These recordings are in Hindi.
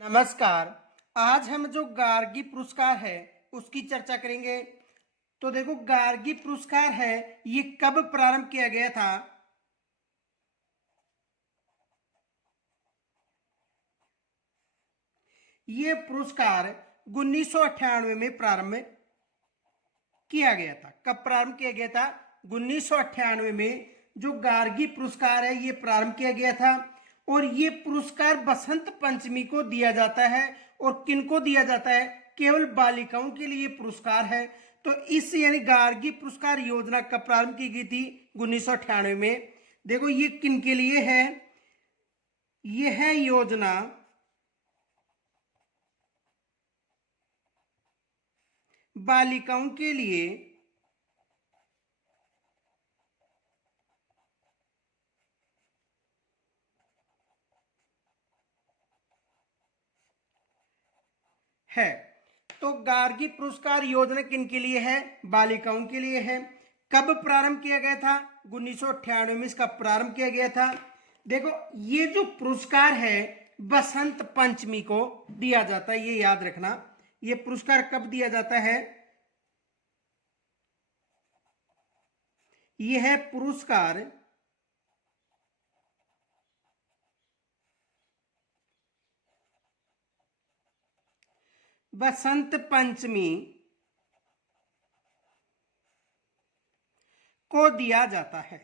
नमस्कार। आज हम जो गार्गी पुरस्कार है उसकी चर्चा करेंगे। तो देखो, गार्गी पुरस्कार है ये कब प्रारंभ किया गया था? ये पुरस्कार 1998 में प्रारंभ किया गया था। कब प्रारंभ किया गया था? 1998 में जो गार्गी पुरस्कार है ये प्रारंभ किया गया था। और ये पुरस्कार बसंत पंचमी को दिया जाता है। और किनको दिया जाता है? केवल बालिकाओं के लिए पुरस्कार है। तो इस यानी गार्गी पुरस्कार योजना कब प्रारंभ की गई थी? 1998 में। देखो, ये किन के लिए है? ये है योजना बालिकाओं के लिए है। तो गार्गी पुरस्कार योजना किन के लिए है? बालिकाओं के लिए है। कब प्रारंभ किया गया था? 1998 में इसका प्रारंभ किया गया था। देखो, ये जो पुरस्कार है बसंत पंचमी को दिया जाता है, ये याद रखना। ये पुरस्कार कब दिया जाता है? यह है पुरस्कार बसंत पंचमी को दिया जाता है।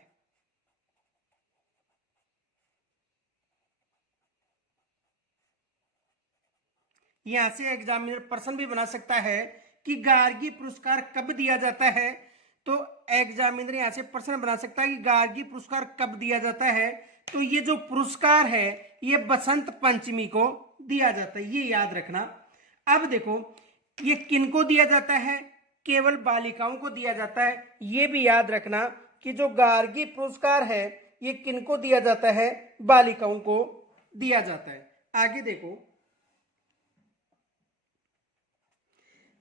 यहां से एग्जामिनर प्रश्न भी बना सकता है कि गार्गी पुरस्कार कब दिया जाता है। तो एग्जामिनर यहां से प्रश्न बना सकता है कि गार्गी पुरस्कार कब दिया जाता है। तो ये जो पुरस्कार है ये बसंत पंचमी को दिया जाता है, ये याद रखना। अब देखो, ये किनको दिया जाता है? केवल बालिकाओं को दिया जाता है। ये भी याद रखना कि जो गार्गी पुरस्कार है ये किनको दिया जाता है? बालिकाओं को दिया जाता है। आगे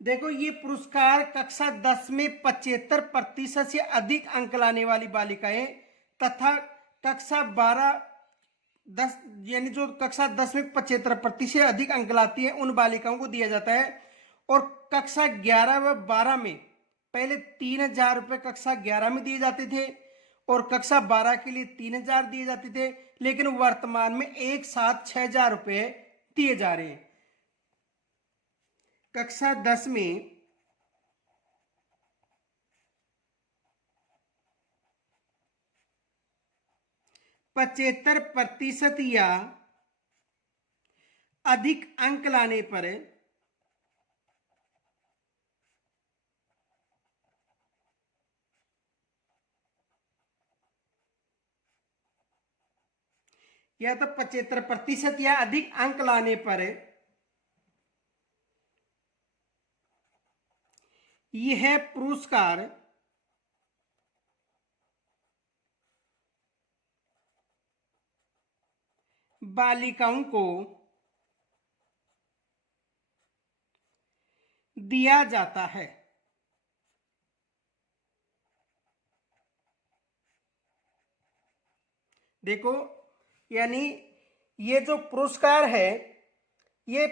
देखो, ये पुरस्कार कक्षा 10 में 75% से अधिक अंक लाने वाली बालिकाएं तथा कक्षा 10 यानी जो कक्षा 10 में 75% से अधिक अंक लाती है उन बालिकाओं को दिया जाता है। और कक्षा 11 व 12 में पहले 3,000 रुपये कक्षा 11 में दिए जाते थे और कक्षा 12 के लिए 3,000 दिए जाते थे। लेकिन वर्तमान में एक साथ 6,000 रुपये दिए जा रहे हैं। कक्षा 10 में 75% या अधिक अंक लाने पर या तो 75% या अधिक अंक लाने पर यह पुरस्कार बालिकाओं को दिया जाता है। देखो, यानी ये जो पुरस्कार है ये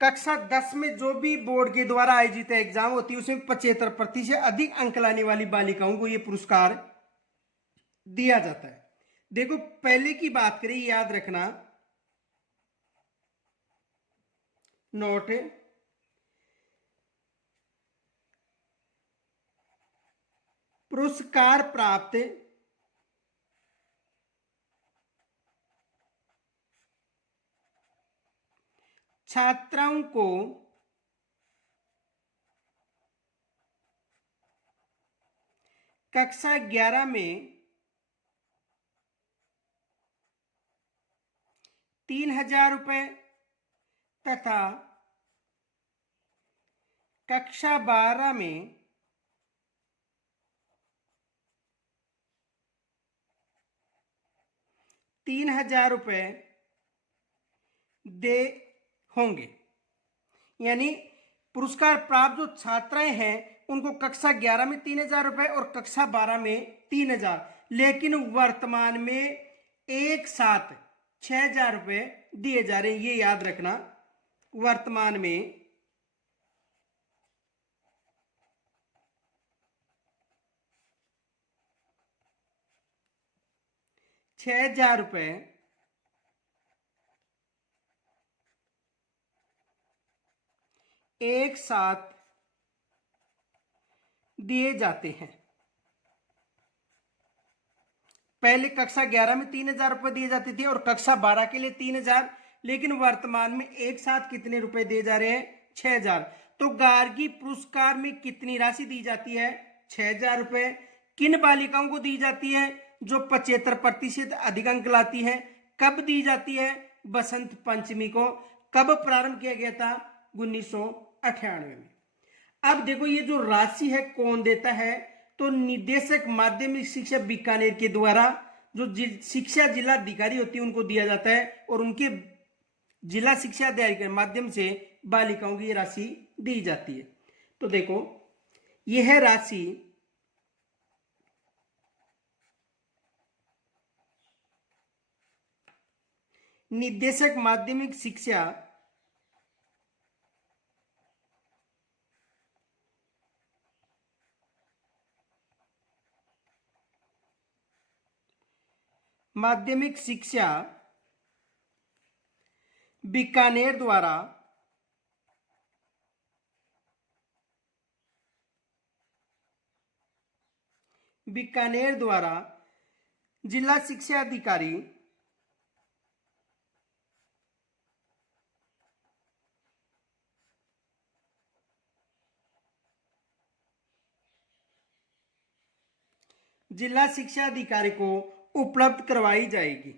कक्षा 10 में जो भी बोर्ड के द्वारा आयोजित एग्जाम होती है उसमें 75% से अधिक अंक लाने वाली बालिकाओं को ये पुरस्कार दिया जाता है। देखो, पहले की बात करें, याद रखना नोट, पुरस्कार प्राप्त छात्राओं को कक्षा 11 में 3,000 रुपये तथा कक्षा 12 में 3,000 रुपये दे होंगे। यानी पुरस्कार प्राप्त जो छात्राएं हैं उनको कक्षा 11 में 3,000 रुपये और कक्षा 12 में 3,000, लेकिन वर्तमान में एक साथ 6,000 रुपये दिए जा रहे हैं, ये याद रखना। वर्तमान में 6,000 रुपये एक साथ दिए जाते हैं। पहले कक्षा 11 में 3,000 रुपये दिए जाते थे और कक्षा 12 के लिए 3,000, लेकिन वर्तमान में एक साथ कितने रुपए दिए जा रहे हैं? 6,000। तो गार्गी पुरस्कार में कितनी राशि दी जाती है? 6,000 रुपये। किन बालिकाओं को दी जाती है? जो 75% अधिक अंक लाती है। कब दी जाती है? बसंत पंचमी को। कब प्रारंभ किया गया था? 1998 में। अब देखो ये जो राशि है कौन देता है? तो निदेशक माध्यमिक शिक्षा बीकानेर के द्वारा जो शिक्षा जिला अधिकारी होती है उनको दिया जाता है और उनके जिला शिक्षा अधिकारी के माध्यम से बालिकाओं की राशि दी जाती है। तो देखो यह राशि निदेशक माध्यमिक शिक्षा बीकानेर द्वारा जिला शिक्षा अधिकारी को उपलब्ध करवाई जाएगी।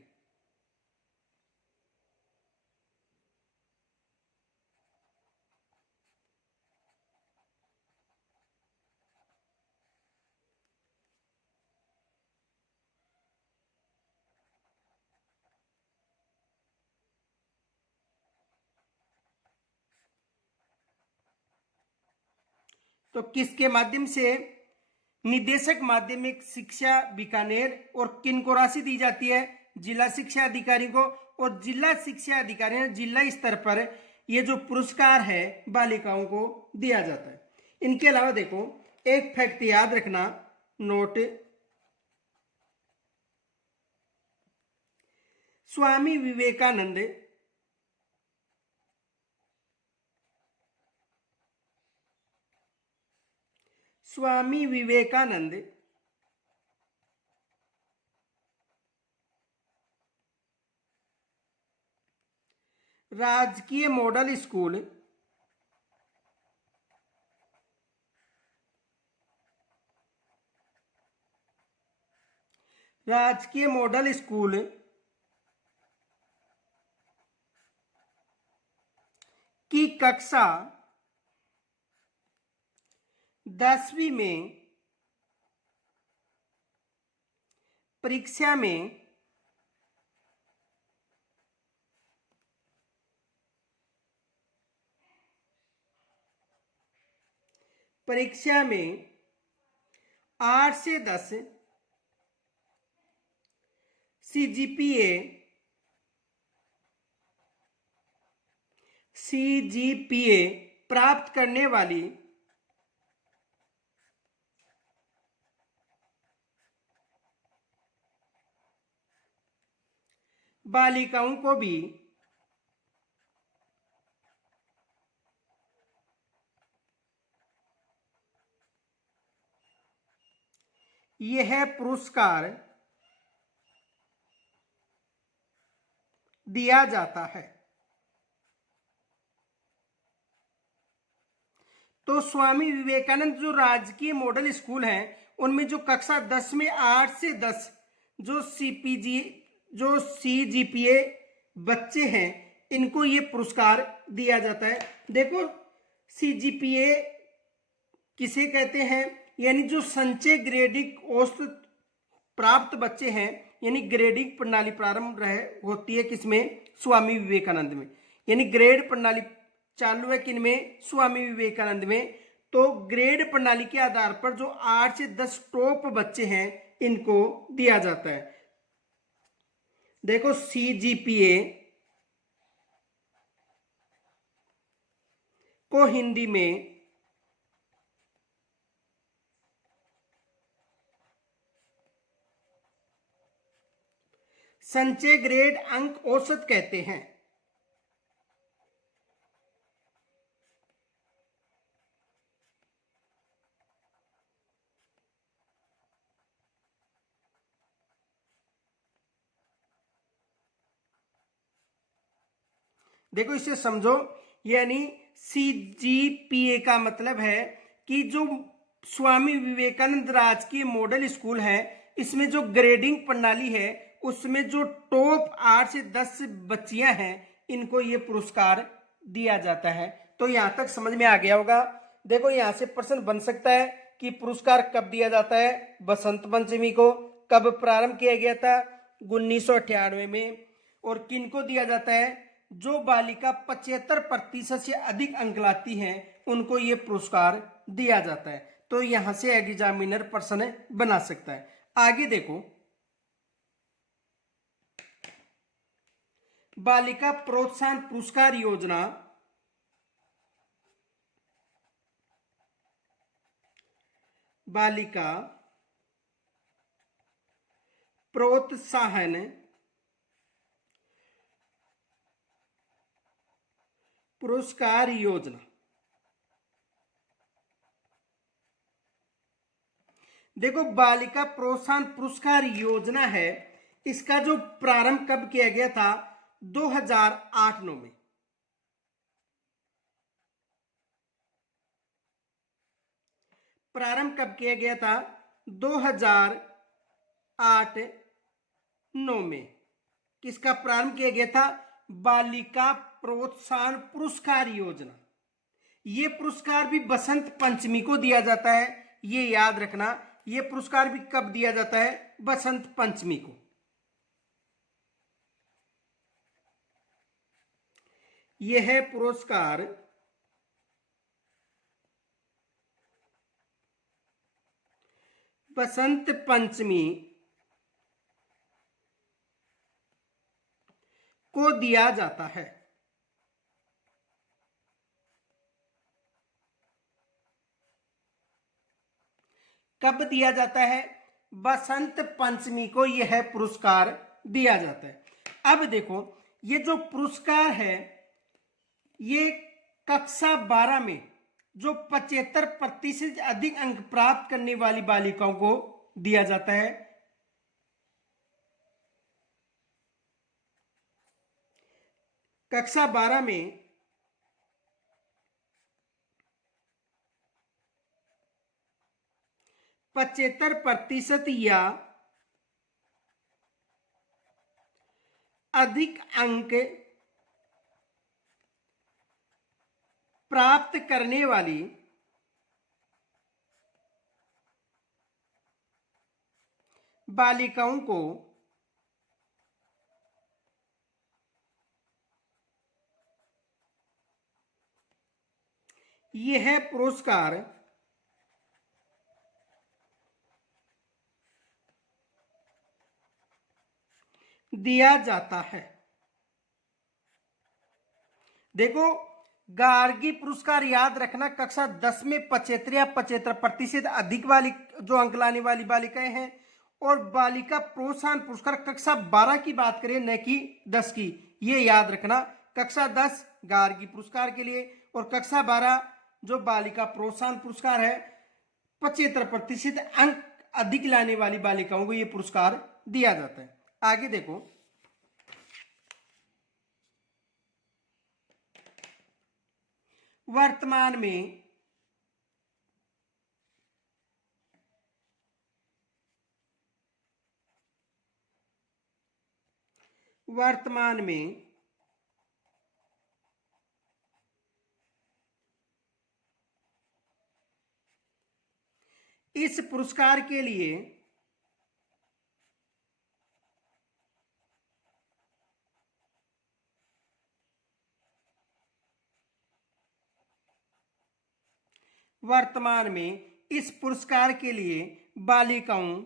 तो किसके माध्यम से? निदेशक माध्यमिक शिक्षा बीकानेर। और किन को राशि दी जाती है? जिला शिक्षा अधिकारी को। और जिला शिक्षा अधिकारी ने जिला स्तर पर ये जो पुरस्कार है बालिकाओं को दिया जाता है। इनके अलावा देखो एक फैक्ट याद रखना, नोट, स्वामी विवेकानंद राजकीय मॉडल स्कूल की कक्षा 10वीं में परीक्षा में 8 से 10 सीजीपीए प्राप्त करने वाली बालिकाओं को भी यह पुरस्कार दिया जाता है। तो स्वामी विवेकानंद जो राजकीय मॉडल स्कूल हैं उनमें जो कक्षा 10 में 8 से 10 जो सीजीपीए बच्चे हैं इनको ये पुरस्कार दिया जाता है। देखो सीजीपीए किसे कहते हैं? यानी जो संचय ग्रेडिंग औसत प्राप्त बच्चे हैं, यानी ग्रेडिंग प्रणाली प्रारंभ होती है किसमें? स्वामी विवेकानंद में। यानी ग्रेड प्रणाली चालू है किनमें? स्वामी विवेकानंद में। तो ग्रेड प्रणाली के आधार पर जो 8 से 10 टॉप बच्चे हैं इनको दिया जाता है। देखो सीजीपीए को हिंदी में संचय ग्रेड अंक औसत कहते हैं। देखो इसे समझो, यानी CGPA का मतलब है कि जो स्वामी विवेकानंद राजकीय मॉडल स्कूल है, इसमें जो ग्रेडिंग प्रणाली है उसमें जो टॉप 8 से 10 बच्चियां हैं इनको ये पुरस्कार दिया जाता है। तो यहां तक समझ में आ गया होगा। देखो यहां से प्रश्न बन सकता है कि पुरस्कार कब दिया जाता है, बसंत पंचमी को। कब प्रारंभ किया गया था, 1998 में। और किनको दिया जाता है, जो बालिका 75% से अधिक अंक लाती हैं उनको ये पुरस्कार दिया जाता है। तो यहां से एग्जामिनर प्रश्न बना सकता है। आगे देखो, बालिका प्रोत्साहन पुरस्कार योजना बालिका प्रोत्साहन पुरस्कार योजना। देखो बालिका प्रोत्साहन पुरस्कार योजना है, इसका जो प्रारंभ कब किया गया था, 2008-9 में। प्रारंभ कब किया गया था, 2008-9 में। किसका प्रारंभ किया गया था, बालिका प्रोत्साहन पुरस्कार योजना। ये पुरस्कार भी बसंत पंचमी को दिया जाता है, ये याद रखना। ये पुरस्कार भी कब दिया जाता है, बसंत पंचमी को। यह पुरस्कार बसंत पंचमी को दिया जाता है। कब दिया जाता है, बसंत पंचमी को यह पुरस्कार दिया जाता है। अब देखो ये जो पुरस्कार है ये कक्षा 12 में जो 75% से अधिक अंक प्राप्त करने वाली बालिकाओं को दिया जाता है। कक्षा 12 में 75% या अधिक अंक प्राप्त करने वाली बालिकाओं को यह पुरस्कार दिया जाता है। देखो गार्गी पुरस्कार याद रखना, कक्षा 10 में 75 या 75% अधिक वाली जो अंक लाने वाली बालिकाएं हैं। और बालिका प्रोत्साहन पुरस्कार कक्षा 12 की बात करें, न कि 10 की, ये याद रखना। कक्षा 10 गार्गी पुरस्कार के लिए, और कक्षा 12 जो बालिका प्रोत्साहन पुरस्कार है 75% अंक अधिक लाने वाली बालिकाओं को यह पुरस्कार दिया जाता है। आगे देखो, वर्तमान में इस पुरस्कार के लिए बालिकाओं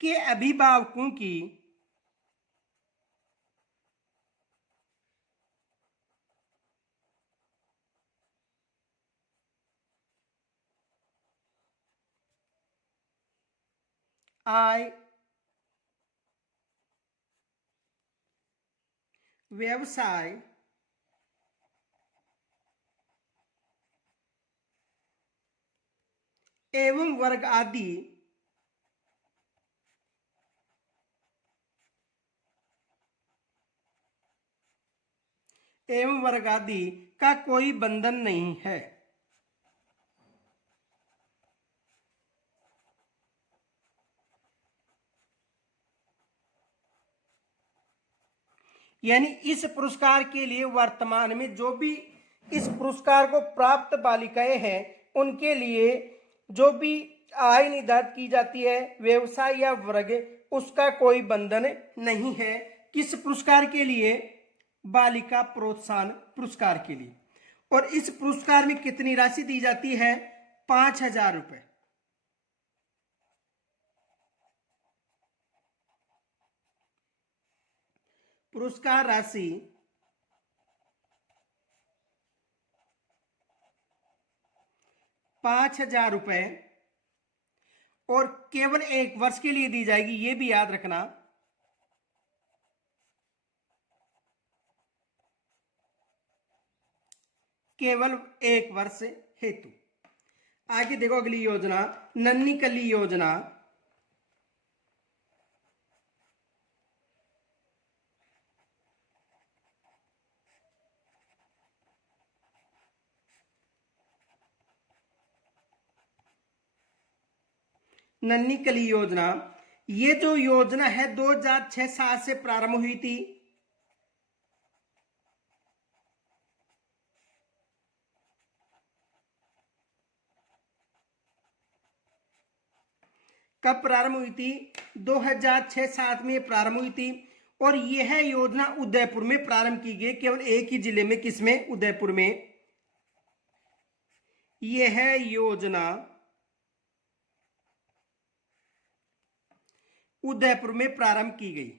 के अभिभावकों की आय, व्यवसाय, एवं वर्ग आदि का कोई बंधन नहीं है। यानी इस पुरस्कार के लिए वर्तमान में जो भी इस पुरस्कार को प्राप्त बालिकाएं हैं उनके लिए जो भी आय निर्धारित की जाती है, व्यवसाय या वर्ग, उसका कोई बंधन नहीं है। किस पुरस्कार के लिए? बालिका प्रोत्साहन पुरस्कार के लिए। और इस पुरस्कार में कितनी राशि दी जाती है? 5,000 रुपए। पुरस्कार राशि 5,000 रुपए और केवल 1 वर्ष के लिए दी जाएगी, ये भी याद रखना। केवल 1 वर्ष हेतु। आगे देखो अगली योजना, नन्ही कली योजना। नन्ही कली योजना, ये जो योजना है 2006-7 से प्रारंभ हुई थी। कब प्रारंभ हुई थी? 2006-7 में प्रारंभ हुई थी। और यह योजना उदयपुर में प्रारंभ की गई, केवल एक ही जिले में। किसमें? उदयपुर में। यह योजना उदयपुर में प्रारंभ की गई।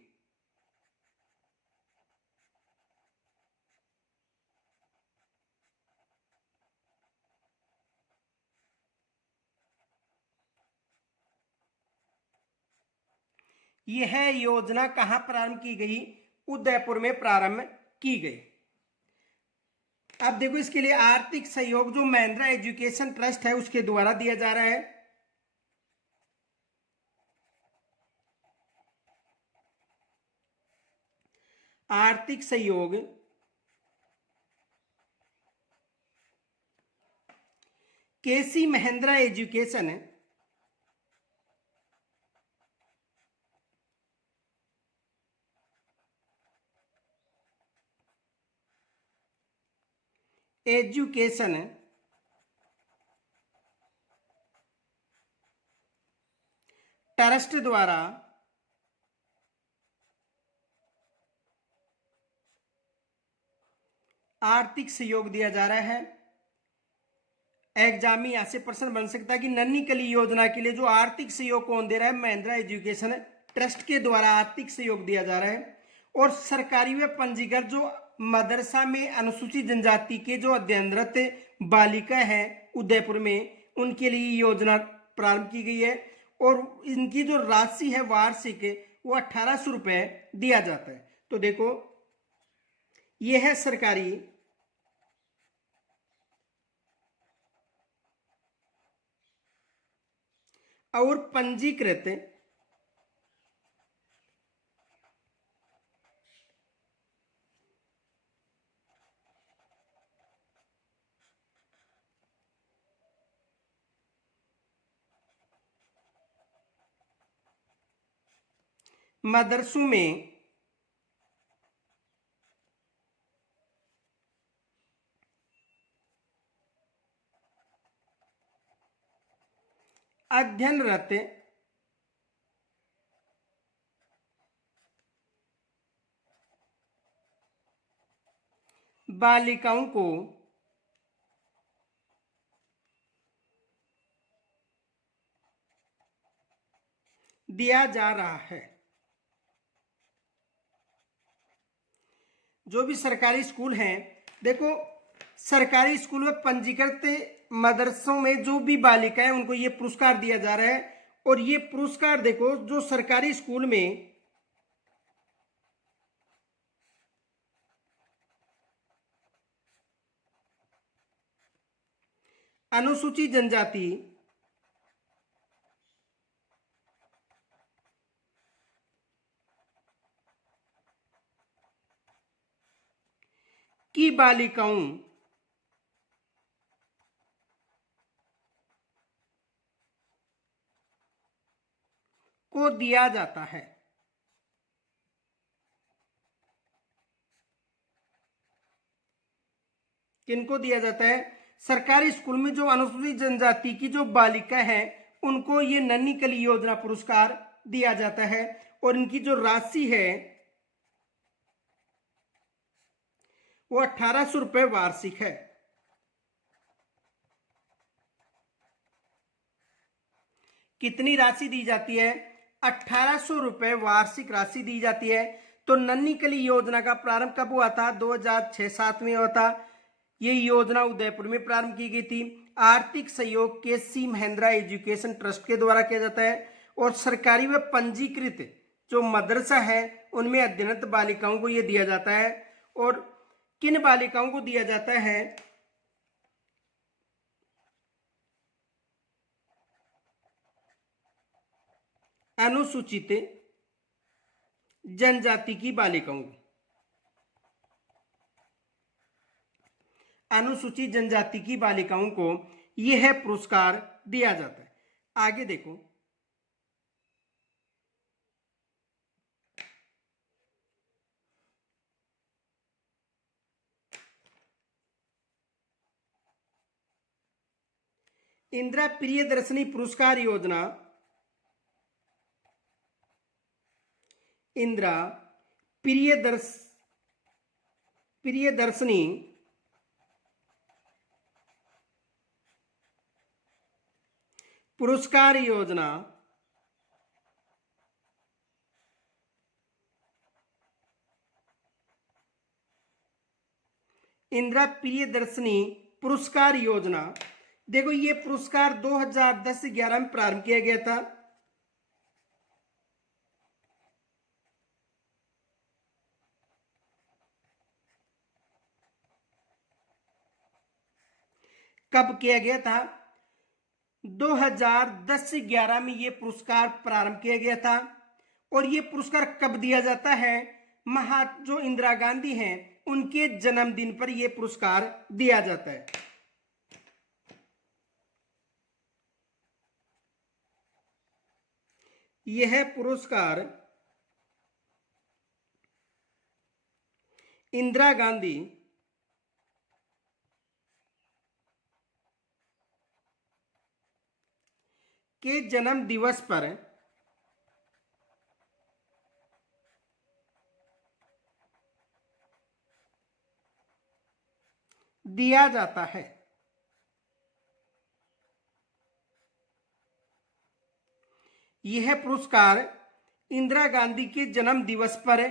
यह योजना कहां प्रारंभ की गई? उदयपुर में प्रारंभ की गई। अब देखो इसके लिए आर्थिक सहयोग जो महिंद्रा एजुकेशन ट्रस्ट है उसके द्वारा दिया जा रहा है। आर्थिक सहयोग केसी महिंद्रा एजुकेशन एजुकेशन ट्रस्ट द्वारा आर्थिक सहयोग दिया जा रहा है। एग्जाम में यहां से प्रश्न बन सकता है कि नन्ही कली योजना के लिए जो आर्थिक सहयोग कौन दे रहा है? महिंद्रा एजुकेशन ट्रस्ट के द्वारा आर्थिक सहयोग दिया जा रहा है। और सरकारी व पंजीकृत जो मदरसा में अनुसूचित जनजाति के जो अध्ययनरत बालिका है उदयपुर में, उनके लिए योजना प्रारंभ की गई है। और इनकी जो राशि है वार्षिक, वो 1,800 रुपए दिया जाता है। तो देखो यह है सरकारी और पंजीकृत मदरसों में अध्ययनरत बालिकाओं को दिया जा रहा है। जो भी सरकारी स्कूल हैं, देखो सरकारी स्कूल में पंजीकृत मदरसों में जो भी बालिका है उनको ये पुरस्कार दिया जा रहा है। और ये पुरस्कार देखो जो सरकारी स्कूल में अनुसूचित जनजाति की बालिकाओं को दिया जाता है। किनको दिया जाता है? सरकारी स्कूल में जो अनुसूचित जनजाति की जो बालिका है उनको ये नन्ही कली योजना पुरस्कार दिया जाता है और इनकी जो राशि है वो 1800 रुपए वार्षिक है। कितनी राशि दी जाती है? 1800 रुपए वार्षिक राशि दी जाती है। तो नन्ही कली योजना का प्रारंभ कब हुआ था? 2006-07 में हुआ था। ये योजना उदयपुर में प्रारंभ की गई थी। आर्थिक सहयोग केसी महिंद्रा एजुकेशन ट्रस्ट के द्वारा किया जाता है और सरकारी व पंजीकृत जो मदरसा है उनमें अध्ययनरत बालिकाओं को यह दिया जाता है। और किन बालिकाओं को दिया जाता है? अनुसूचित जनजाति की बालिकाओं को। अनुसूचित जनजाति की बालिकाओं को यह पुरस्कार दिया जाता है। आगे देखो, इंदिरा प्रियदर्शनी पुरस्कार योजना। इंदिरा प्रियदर्शनी पुरस्कार योजना इंदिरा प्रियदर्शनी पुरस्कार योजना। देखो ये पुरस्कार 2010-11 में प्रारंभ किया गया था। कब किया गया था? 2010-11 में ये पुरस्कार प्रारंभ किया गया था। और ये पुरस्कार कब दिया जाता है? जो इंदिरा गांधी हैं उनके जन्मदिन पर यह पुरस्कार दिया जाता है। यह पुरस्कार इंदिरा गांधी के जन्म दिवस पर दिया जाता है। यह पुरस्कार इंदिरा गांधी के जन्म दिवस पर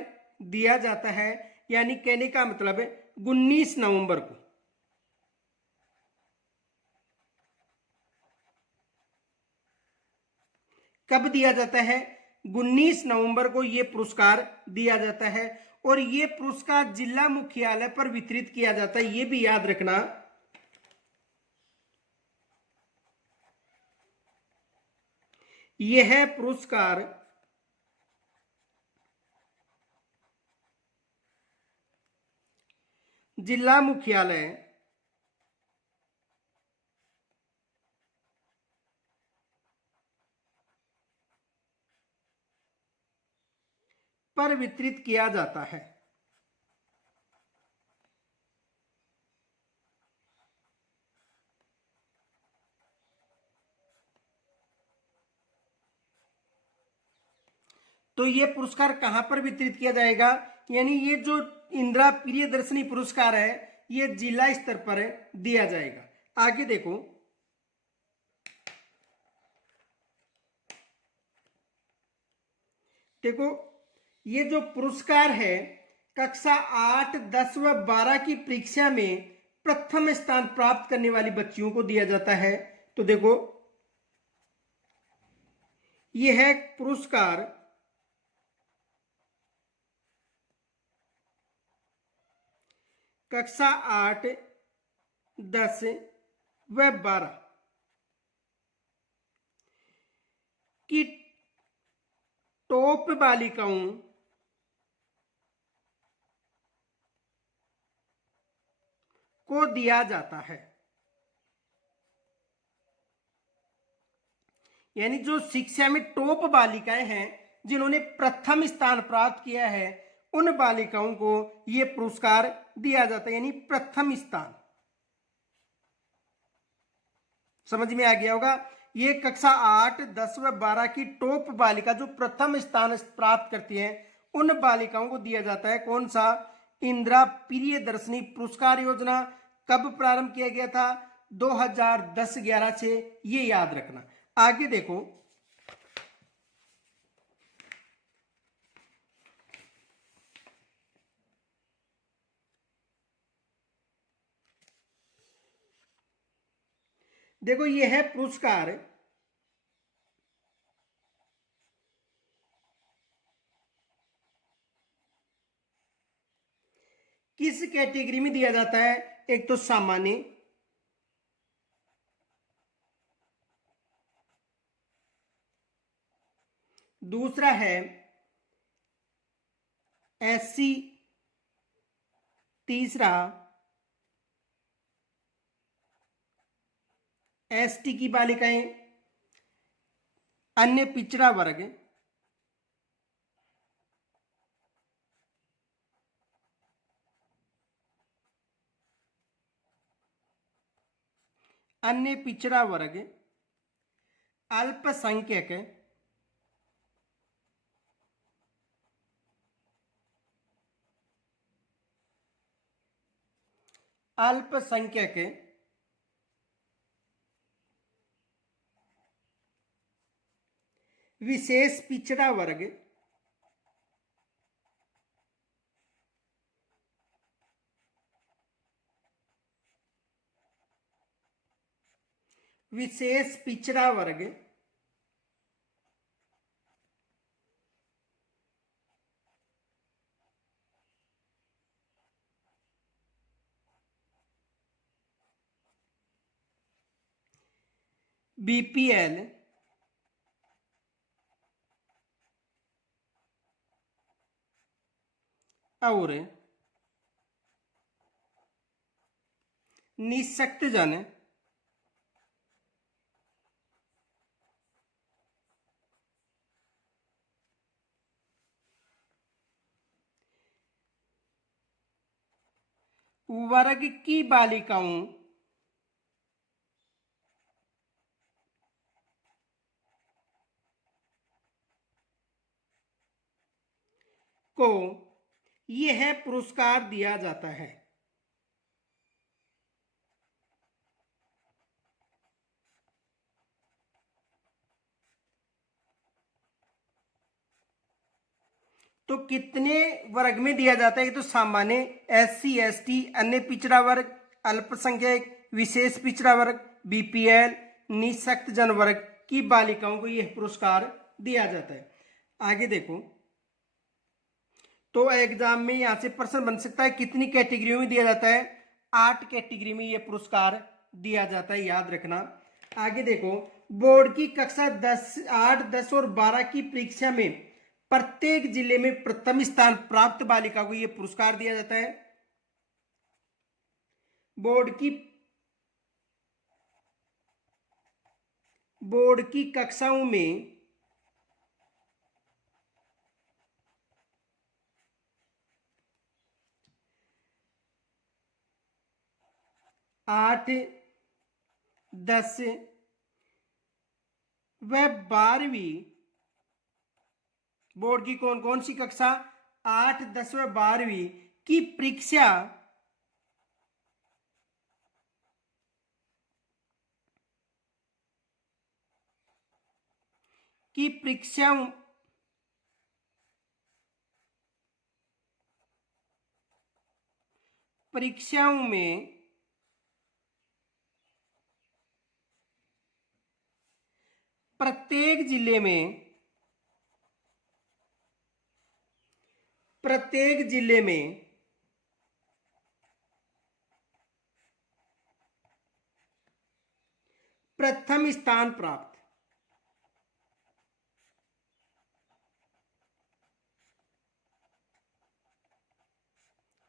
दिया जाता है, यानी कहने का मतलब है 19 नवंबर को। कब दिया जाता है? 19 नवंबर को यह पुरस्कार दिया जाता है। और यह पुरस्कार जिला मुख्यालय पर वितरित किया जाता है, यह भी याद रखना। यह पुरस्कार जिला मुख्यालय पर वितरित किया जाता है। तो ये पुरस्कार कहां पर वितरित किया जाएगा? यानी ये जो इंदिरा प्रियदर्शनी पुरस्कार है ये जिला स्तर पर दिया जाएगा। आगे देखो, ये जो पुरस्कार है कक्षा 8, 10 व 12 की परीक्षा में प्रथम स्थान प्राप्त करने वाली बच्चियों को दिया जाता है। तो देखो यह है पुरस्कार कक्षा 8, 10 व 12 की टॉप बालिकाओं को दिया जाता है। यानी जो शिक्षा में टॉप बालिकाएं हैं, जिन्होंने प्रथम स्थान प्राप्त किया है, उन बालिकाओं को यह पुरस्कार दिया जाता है, यानी प्रथम स्थान। समझ में आ गया होगा। ये कक्षा 8, 10 व 12 की टॉप बालिका जो प्रथम स्थान प्राप्त करती हैं, उन बालिकाओं को दिया जाता है। कौन सा? इंदिरा प्रियदर्शनी पुरस्कार योजना। कब प्रारंभ किया गया था? 2010-11 से, ये याद रखना। आगे देखो, देखो ये है पुरस्कार किस कैटेगरी में दिया जाता है? एक तो सामान्य, दूसरा है एससी, तीसरा एसटी की बालिकाएं, अन्य पिछड़ा वर्ग, अन्य पिछड़ा वर्ग, अल्पसंख्यक, अल्पसंख्यक, विशेष पिछड़ा वर्ग, विशेष पिछड़ा वर्ग, बीपीएल, और निःशक्त जन वर्ग की बालिकाओं को यह पुरस्कार दिया जाता है। तो कितने वर्ग में दिया जाता है? ये तो सामान्य, एससी, एसटी, अन्य पिछड़ा वर्ग, अल्पसंख्यक, विशेष पिछड़ा वर्ग, बीपीएल, निःशक्त जन वर्ग की बालिकाओं को यह पुरस्कार दिया जाता है। आगे देखो, तो एग्जाम में यहां से प्रश्न बन सकता है कितनी कैटेगरियों में दिया जाता है? 8 कैटेगरी में यह पुरस्कार दिया जाता है, याद रखना। आगे देखो, बोर्ड की कक्षा 10, 8, 10 और 12 की परीक्षा में प्रत्येक जिले में प्रथम स्थान प्राप्त बालिका को यह पुरस्कार दिया जाता है। बोर्ड की कक्षाओं में 8, 10 व 12वीं, बोर्ड की कौन कौन सी कक्षा? 8, 10 व 12वीं की परीक्षाओं में प्रत्येक जिले में, प्रत्येक जिले में प्रथम स्थान प्राप्त,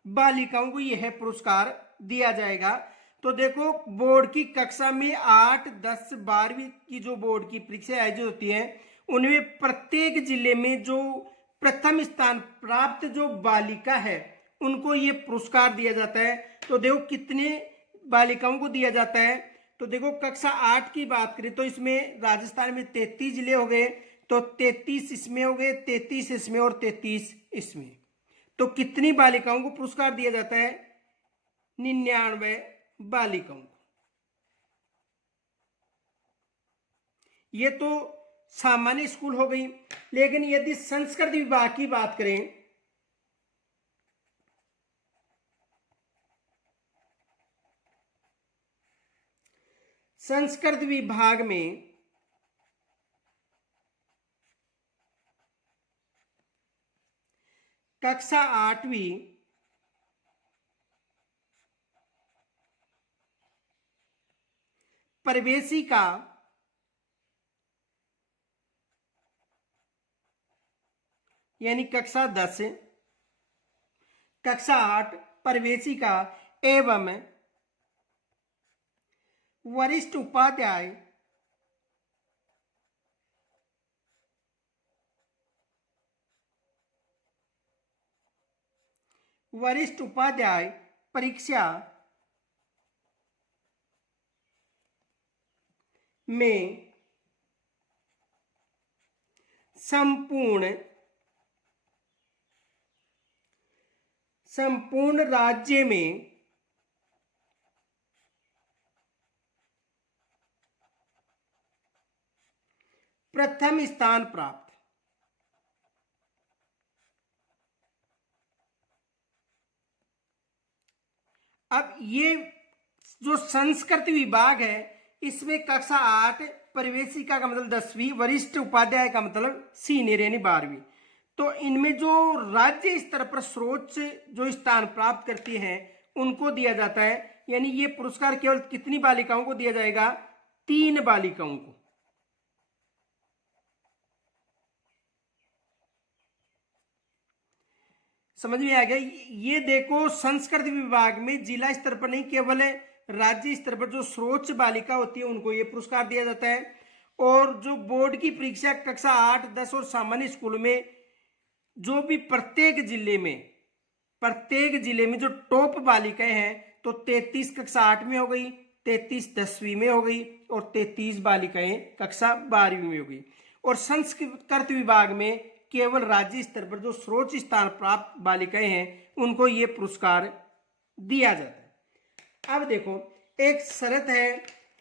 बालिकाओं को यह पुरस्कार दिया जाएगा। तो देखो, बोर्ड की कक्षा में 8, 10, 12वीं की जो बोर्ड की परीक्षा आयोजित होती है, उनमें प्रत्येक जिले में जो प्रथम स्थान प्राप्त जो बालिका है उनको ये पुरस्कार दिया जाता है। तो देखो कितने बालिकाओं को दिया जाता है। तो देखो, कक्षा 8 की बात करें तो इसमें राजस्थान में 33 जिले हो गए, तो 33 इसमें हो गए, 33 इसमें और 33 इसमें। तो कितनी बालिकाओं को पुरस्कार दिया जाता है? 99 बालिकाओं को। ये तो सामान्य स्कूल हो गई। लेकिन यदि संस्कृत विभाग की बात करें, संस्कृत विभाग में कक्षा 8वीं प्रवेशिका यानी कक्षा 10, कक्षा 8 प्रवेशिका एवं वरिष्ठ उपाध्याय परीक्षा में संपूर्ण राज्य में प्रथम स्थान प्राप्त। अब ये जो संस्कृत विभाग है, इसमें कक्षा 8 प्रवेशिका का मतलब 10वीं, वरिष्ठ उपाध्याय का मतलब सीनियर यानी 12वीं। तो इनमें जो राज्य स्तर पर सर्वोच्च जो स्थान प्राप्त करती हैं उनको दिया जाता है। यानी ये पुरस्कार केवल कितनी बालिकाओं को दिया जाएगा? 3 बालिकाओं को। समझ में आ गया? ये देखो, संस्कृत विभाग में जिला स्तर पर नहीं, केवल राज्य स्तर पर जो सर्वोच्च बालिका होती है उनको ये पुरस्कार दिया जाता है। और जो बोर्ड की परीक्षा कक्षा 8, 10 और सामान्य स्कूल में जो भी प्रत्येक जिले में जो टॉप बालिकाएं हैं, तो 33 कक्षा 8 में हो गई, 33 10वीं में हो गई और 33 बालिकाएं कक्षा 12वीं में हो गई। और संस्कृत विभाग में केवल राज्य स्तर पर जो सर्वोच्च स्थान प्राप्त बालिकाएं हैं उनको ये पुरस्कार दिया जाता है। अब देखो, एक शर्त है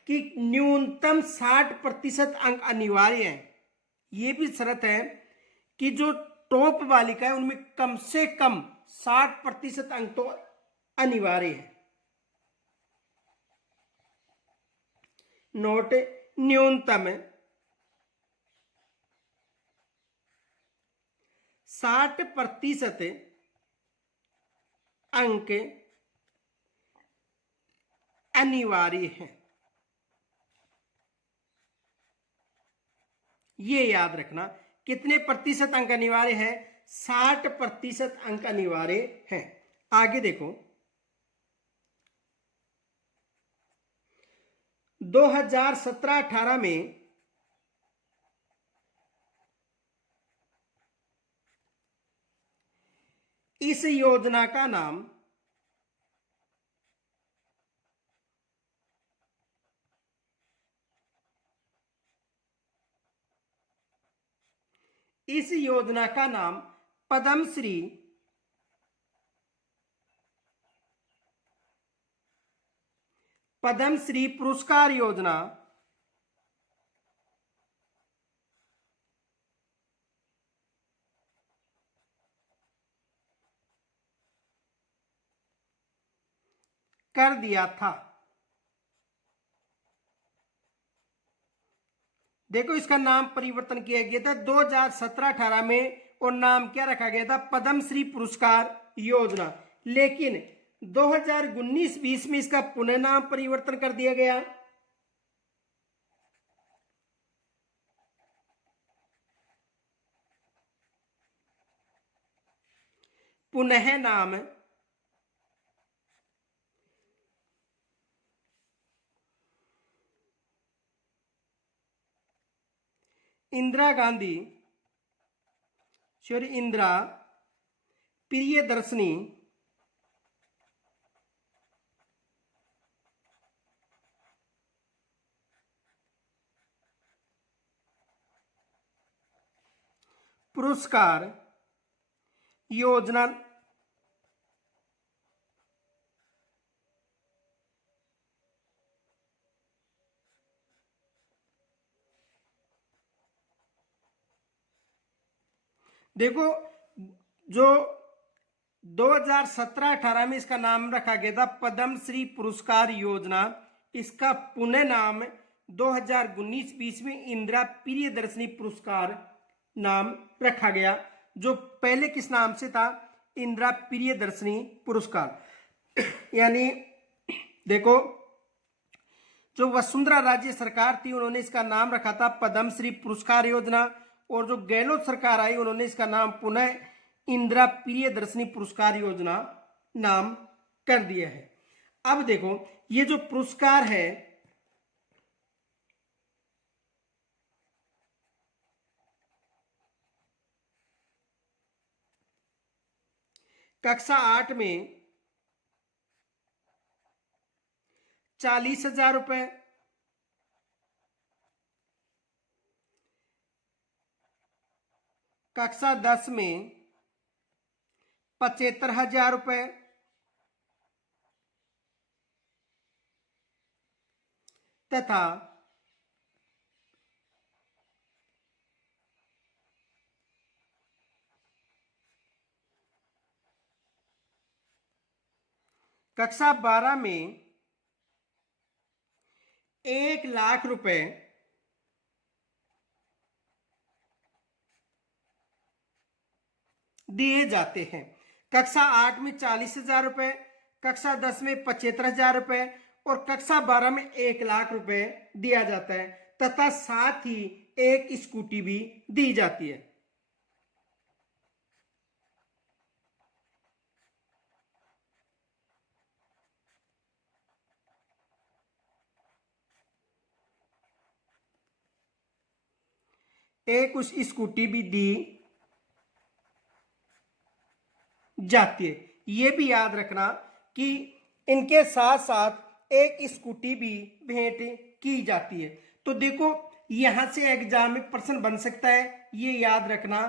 कि न्यूनतम 60% अंक अनिवार्य है। ये भी शर्त है कि जो टॉप बालिका है उनमें कम से कम 60% अंक तो अनिवार्य है। नोट, न्यूनतम 60% अंक अनिवार्य है। ये याद रखना, कितने प्रतिशत अंक अनिवार्य है? 60% अंक अनिवार्य है। आगे देखो, 2017-18 में इस योजना का नाम पद्मश्री पुरस्कार योजना कर दिया था। देखो इसका नाम परिवर्तन किया गया था 2017-18 में, और नाम क्या रखा गया था, पद्मश्री पुरस्कार योजना। लेकिन 2019-20 में इसका पुनः नाम परिवर्तन कर दिया गया। पुनः नाम इंदिरा गांधी, सॉरी इंदिरा प्रियदर्शनी पुरस्कार योजना देखो जो 2017-18 में इसका नाम रखा गया था पद्मश्री पुरस्कार योजना, इसका पुनः नाम 2019-20 में इंदिरा प्रियदर्शनी पुरस्कार नाम रखा गया, जो पहले किस नाम से था, इंदिरा प्रियदर्शनी पुरस्कार। यानी देखो जो वसुंधरा राज्य सरकार थी उन्होंने इसका नाम रखा था पद्मश्री पुरस्कार योजना, और जो गहलोत सरकार आई उन्होंने इसका नाम पुनः इंदिरा प्रियदर्शनी पुरस्कार योजना नाम कर दिया है। अब देखो ये जो पुरस्कार है कक्षा 8 में 40,000 रुपए, कक्षा 10 में 75,000 रुपए, तथा कक्षा 12 में 1,00,000 रुपए दिए जाते हैं। कक्षा 8 में 40,000 रुपए, कक्षा 10 में 75,000 रुपए और कक्षा 12 में 1,00,000 रुपए दिया जाता है, तथा साथ ही एक स्कूटी भी दी जाती है। एक उस स्कूटी भी दी जाती है। ये भी याद रखना कि इनके साथ साथ एक स्कूटी भी भेंट की जाती है। तो देखो यहां से एग्जाम में प्रश्न बन सकता है, ये याद रखना।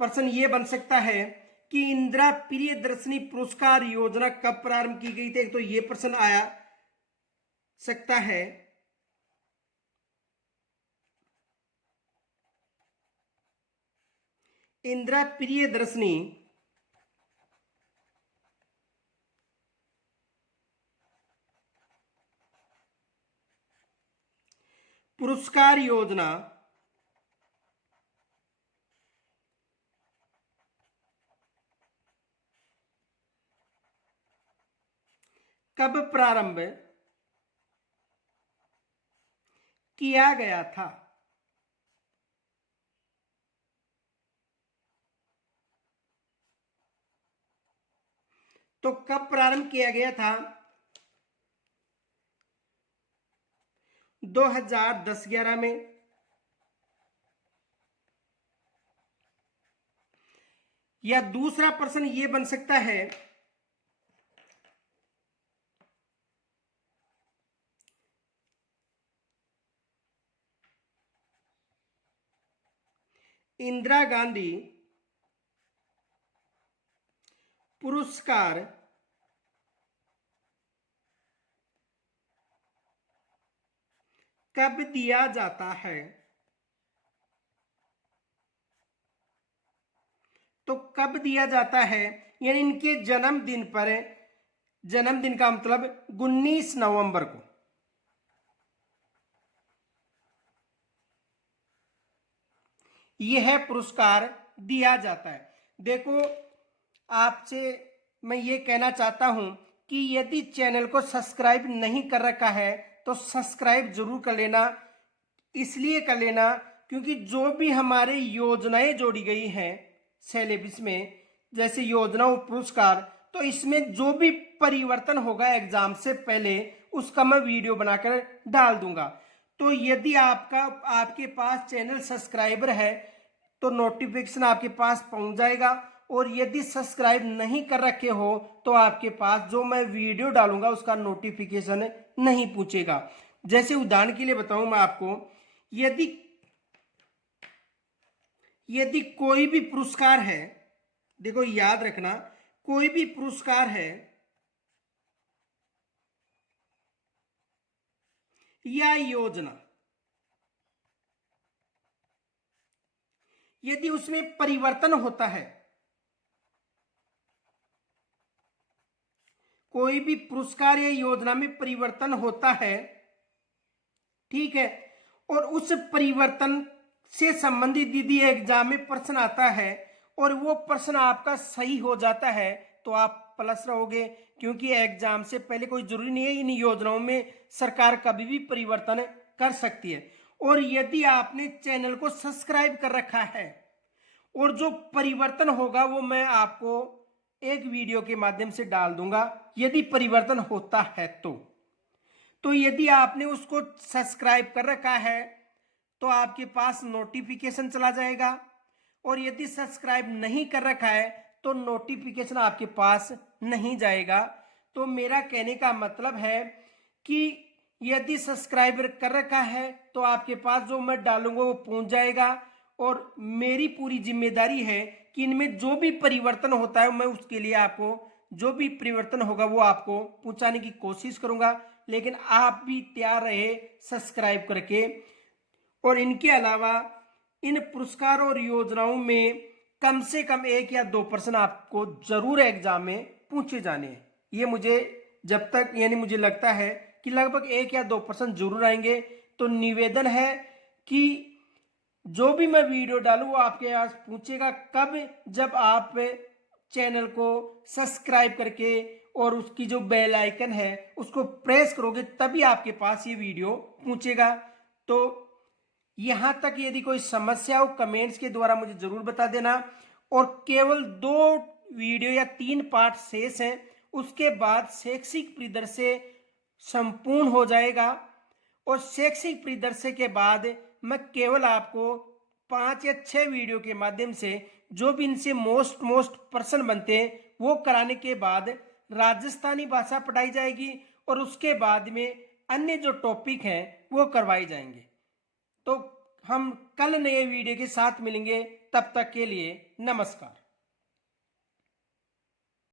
प्रश्न ये बन सकता है कि इंदिरा प्रियदर्शनी पुरस्कार योजना कब प्रारंभ की गई थी, तो ये प्रश्न आया सकता है। इंदिरा प्रियदर्शनी पुरस्कार योजना कब प्रारंभ किया गया था। तो कब प्रारंभ किया गया था, 2010-11 में। या दूसरा प्रश्न ये बन सकता है इंदिरा गांधी पुरस्कार कब दिया जाता है। तो कब दिया जाता है, यानी इनके जन्मदिन पर, जन्मदिन का मतलब 19 नवंबर को। यह पुरस्कार दिया जाता है। देखो, आपसे मैं ये कहना चाहता हूं कि यदि चैनल को सब्सक्राइब नहीं कर रखा है तो सब्सक्राइब जरूर कर लेना। इसलिए कर लेना क्योंकि जो भी हमारे योजनाएं जोड़ी गई हैं सिलेबस में, जैसे योजना और पुरस्कार, तो इसमें जो भी परिवर्तन होगा एग्जाम से पहले उसका मैं वीडियो बनाकर डाल दूंगा। तो यदि आपके पास चैनल सब्सक्राइबर है तो नोटिफिकेशन आपके पास पहुंच जाएगा, और यदि सब्सक्राइब नहीं कर रखे हो तो आपके पास जो मैं वीडियो डालूंगा उसका नोटिफिकेशन नहीं पूछेगा। जैसे उदाहरण के लिए बताऊं मैं आपको, यदि कोई भी पुरस्कार है, देखो याद रखना, कोई भी पुरस्कार है या योजना, यदि उसमें परिवर्तन होता है, कोई भी पुरस्कार या योजना में परिवर्तन होता है, ठीक है, और उस परिवर्तन से संबंधित यदि एग्जाम में प्रश्न आता है और वो प्रश्न आपका सही हो जाता है तो आप प्लस रहोगे, क्योंकि एग्जाम से पहले कोई जरूरी नहीं है, इन योजनाओं में सरकार कभी भी परिवर्तन कर सकती है। और यदि आपने चैनल को सब्सक्राइब कर रखा है और जो परिवर्तन होगा वो मैं आपको एक वीडियो के माध्यम से डाल दूंगा यदि परिवर्तन होता है तो यदि आपने उसको सब्सक्राइब कर रखा है तो आपके पास नोटिफिकेशन चला जाएगा, और यदि सब्सक्राइब नहीं कर रखा है तो नोटिफिकेशन आपके पास नहीं जाएगा। तो मेरा कहने का मतलब है कि यदि सब्सक्राइब कर रखा है तो आपके पास जो मैं डालूंगा वो पहुंच जाएगा, और मेरी पूरी जिम्मेदारी है कि इनमें जो भी परिवर्तन होता है मैं उसके लिए आपको जो भी परिवर्तन होगा वो आपको पहुंचाने की कोशिश करूंगा। लेकिन आप भी तैयार रहे सब्सक्राइब करके। और इनके अलावा इन पुरस्कार और योजनाओं में कम से कम 1 या 2 प्रश्न आपको जरूर एग्जाम में पूछे जाने हैं। ये मुझे जब तक मुझे लगता है कि लगभग 1 या 2 प्रश्न जरूर आएंगे। तो निवेदन है कि जो भी मैं वीडियो डालूं वो आपके पास पूछेगा कब, जब आप चैनल को सब्सक्राइब करके और उसकी जो बेल आइकन है उसको प्रेस करोगे तभी आपके पास ये वीडियो पहुंचेगा। तो यहां तक यदि कोई समस्या हो कमेंट्स के द्वारा मुझे जरूर बता देना। और केवल 2 वीडियो या 3 पार्ट शेष हैं, उसके बाद शैक्षिक परिदृश्य संपूर्ण हो जाएगा, और शैक्षिक परिदृश्य के बाद मैं केवल आपको 5 या 6 वीडियो के माध्यम से जो भी इनसे मोस्ट प्रश्न बनते हैं वो कराने के बाद राजस्थानी भाषा पढ़ाई जाएगी, और उसके बाद में अन्य जो टॉपिक हैं वो करवाए जाएंगे। तो हम कल नए वीडियो के साथ मिलेंगे, तब तक के लिए नमस्कार।